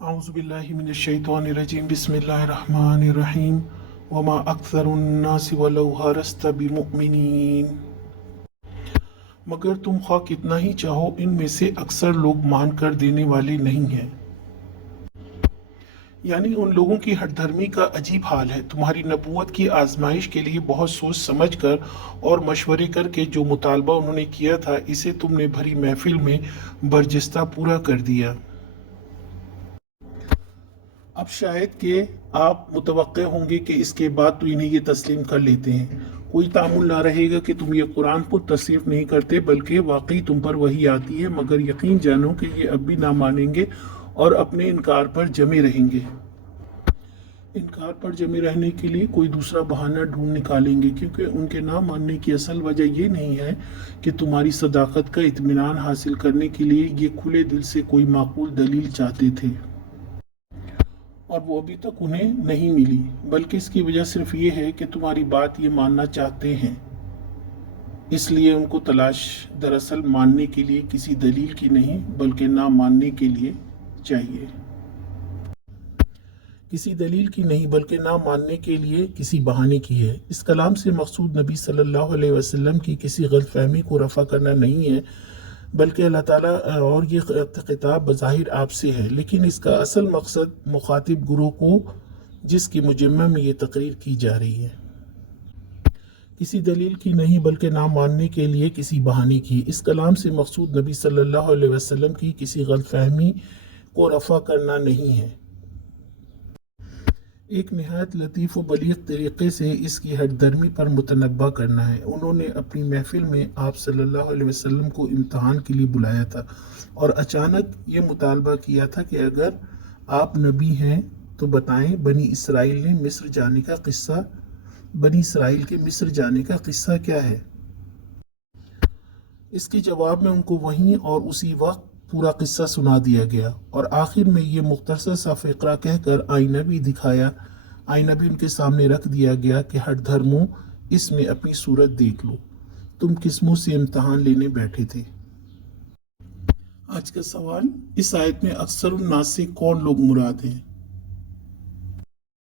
अऊज़ुबिल्लाहि मिनश्शैतानिर्रजीम बिस्मिल्लाहिर्रहमानिर्रहीम वमा अक्सरुन्नासि वलौ हरस्त बिमुमिनीन। मगर तुम ख्वाह कितना ही चाहो, इनमें से अक्सर लोग मान कर देने वाले नहीं हैं। यानी उन लोगों की हठधर्मी का अजीब हाल है। तुम्हारी नबूवत की आजमाइश के लिए बहुत सोच समझ कर और मशवरे करके जो मुतालबा उन्होंने किया था, इसे तुमने भरी महफिल में बर्जस्ता पूरा कर दिया। अब शायद कि आप मुतवक्के होंगे कि इसके बाद तो इन्हें ये तस्लीम कर लेते हैं। कोई तामुल ना रहेगा कि तुम ये कुरान को तस्लीफ नहीं करते, बल्कि वाकई तुम पर वही आती है। मगर यकीन जानो कि ये अब भी ना मानेंगे और अपने इनकार पर जमे रहेंगे। इनकार पर जमे रहने के लिए कोई दूसरा बहाना ढूंढ निकालेंगे, क्योंकि उनके ना मानने की असल वजह ये नहीं है कि तुम्हारी सदाकत का इत्मीनान हासिल करने के लिए ये खुले दिल से कोई माकूल दलील चाहते थे और वो अभी तक उन्हें नहीं मिली, बल्कि इसकी वजह सिर्फ ये है कि तुम्हारी बात ये मानना चाहते हैं। इसलिए उनको तलाश दरअसल मानने के लिए किसी दलील की नहीं, बल्कि ना मानने के लिए चाहिए। किसी दलील की नहीं, बल्कि ना मानने के लिए किसी बहाने की है। इस कलाम से मकसूद नबी सल्लल्लाहु अलैहि वसल्लम की किसी गलतफहमी को रफ़ा करना नहीं है, बल्कि अल्लाह ताला और ये खिताब बज़ाहिर आपसे है, लेकिन इसका असल मकसद मुखातिब गुरोह को जिसकी मुजम्मा में ये तकरीर की जा रही है। किसी दलील की नहीं, बल्कि ना मानने के लिए किसी बहाने की। इस कलाम से मकसूद नबी सल्लल्लाहु अलैहि वसल्लम की किसी गलतफहमी को रफ़ा करना नहीं है। एक नहायत लतीफ़ व बलीग़ तरीक़े से इसकी हठधर्मी पर मुतनब्बा करना है। उन्होंने अपनी महफिल में आप सल्लल्लाहु अलैहि वसल्लम को इम्तहान के लिए बुलाया था और अचानक ये मुतालबा किया था कि अगर आप नबी हैं तो बताएं, बनी इसराइल के मिस्र जाने का किस्सा क्या है। इसके जवाब में उनको वहीं और उसी वक्त पूरा किस्सा सुना दिया गया और आखिर में ये मुख्तसर सा फ़िक्रा कहकर आईना भी उनके सामने रख दिया गया कि हठ धर्मों, इसमें अपनी सूरत देख लो, तुम किस मुंह से इम्तहान लेने बैठे थे। आज का सवाल, इस आयत में अक्सर उन्नास से कौन लोग मुराद हैं?